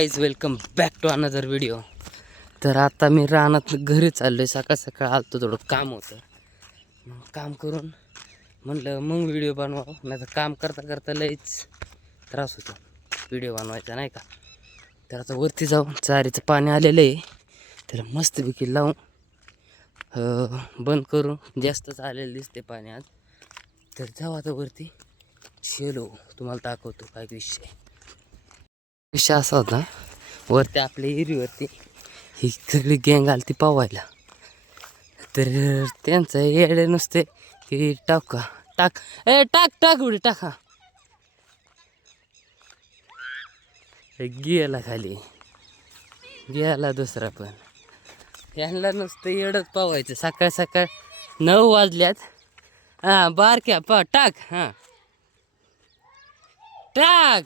Guys, welcome back to another video. तर आता मी रानात घरी चाललो आहे. सकाळ सकाळ आलतो, थोडं काम होतं. काम करून म्हणलं मग व्हिडिओ बनवावं, नाही तर काम करता करता लईच त्रास होतो व्हिडिओ बनवायचा, नाही का. तर आता वरती जाऊन चारीचं पाणी आलेलं आहे, तर मस्तपैकी लावून बंद करून, जास्तच आलेलं दिसते पाणी आज. तर जाऊ आता वरती, शेलो तुम्हाला दाखवतो काय विषय. विषय असा होता, वरती आपल्या एरीवरती ही सगळी गँग आली ती पावायला. तर त्यांचं येडे नुसते की टाक टाक टाक उडी टाका, गेला खाली, गेला दुसरा. पण यांना नुसतं येडच पावायचं. सकाळ सकाळ 9 वाजल्यात. हां, बारक्या टाक, हां टाक.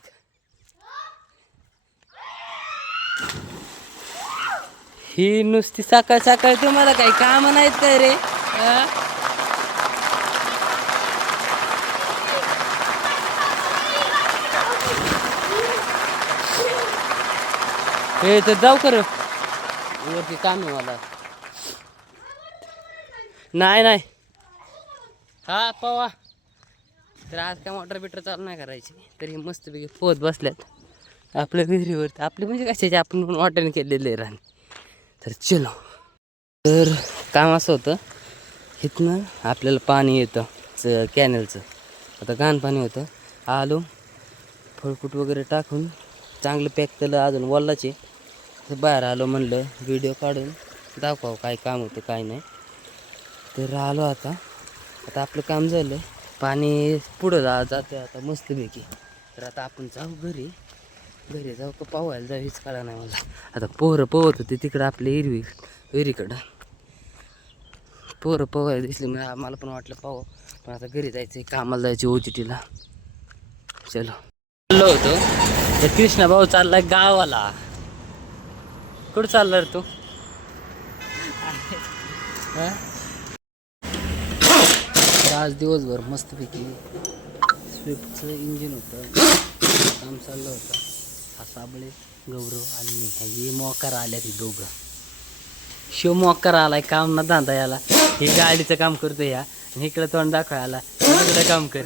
ही नुसती सकाळ सकाळ तुम्हाला काही काम नाहीत काय रे? हे तर जाऊ कर वरती, काम आहे मला. नाही हा पवा. तर आज काय मोटर बिटर चालू नाही करायची. तरी मस्तपैकी पोहत बसल्यात आपल्या विहिरीवरती. आपली म्हणजे कशाची, आपण पण वाटेने केलेले राहणे. तर चलो. तर काम असं होतं, इथनं आपल्याला पाणी येतं कॅनलचं. आता घाण पाणी होतं. आलो, फळकूट वगैरे टाकून चांगलं पॅक केलं, अजून वल्लाचे. तर बाहेर आलो, म्हणलं व्हिडिओ काढून दाखवावं काय काम होतं काय नाही. तर आलो आता आपलं काम झालं. पाणी पुढं जाते आता मस्तपैकी. तर आता आपण जाऊ घरी जाऊ का पावायला जाऊ हेच कळा नाही मला. आता पोरं पोहत होते तिकडं आपल्या विहिरीकडं. पोरं पोहायला दिसले, मग मला पण वाटलं पाव. पण आता घरी जायचं, कामाला जायचं OTTला. चलो चाललो होतो. तर कृष्णा भाऊ चाललाय गावाला. कुठं चालला रे तू? आज दिवसभर मस्तपैकी स्विफ्टचं इंजिन होतं, काम चाललं होतं. हा साबळे, गौरव आणि मी, हे मोकार आल्या ती दोघं. शिव मोकार आलाय, काम ना धंदा याला. हे गाडीचं काम करतो या, आणि इकडं तोंड दाखवायला इकडं काम कर.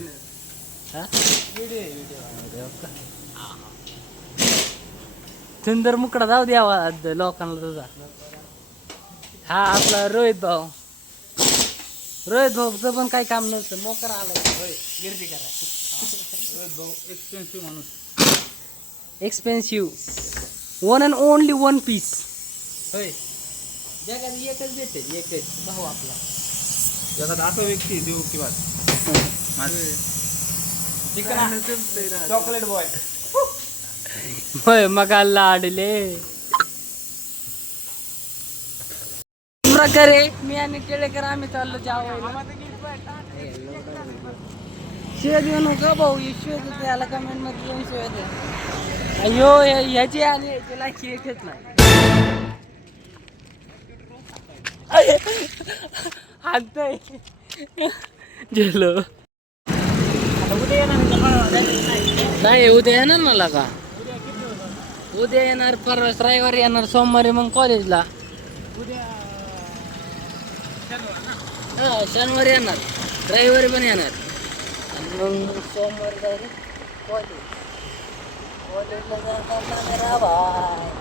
सुंदर मुकडा जाऊ द्यावा लोकांना तुझा. हा आपला रोहित भाऊचं पण काही काम नव्हतं, मोकर आलाय गिरदी करा. रोहित भाऊ एक्सपेन्सिव्ह माणूस, expensive, one and only one piece. होय, जगात एकच भेटेल, एकच भाऊ आपला. जगात आता व्यक्ती देऊ किंवा चॉकलेट बॉय. होय, मग लाडले प्रकारे मी आणि केळेकर आम्ही चाललो जावं. शिवाय देऊ नका भाऊ, शिवाय देते याला कमेंट मध्ये येऊन शिवाय द्या. अयो ह्याची आली त्याला एकच नाही. हातय गेलो. नाही, उद्या येणार मला का? उद्या येणार, परवा रविवारी येणार, सोमवारी मग कॉलेजला. हा, शनिवारी येणार, रविवारी पण येणार, आणि मग सोमवारी डायरेक्ट कॉलेजला जाणार भाई.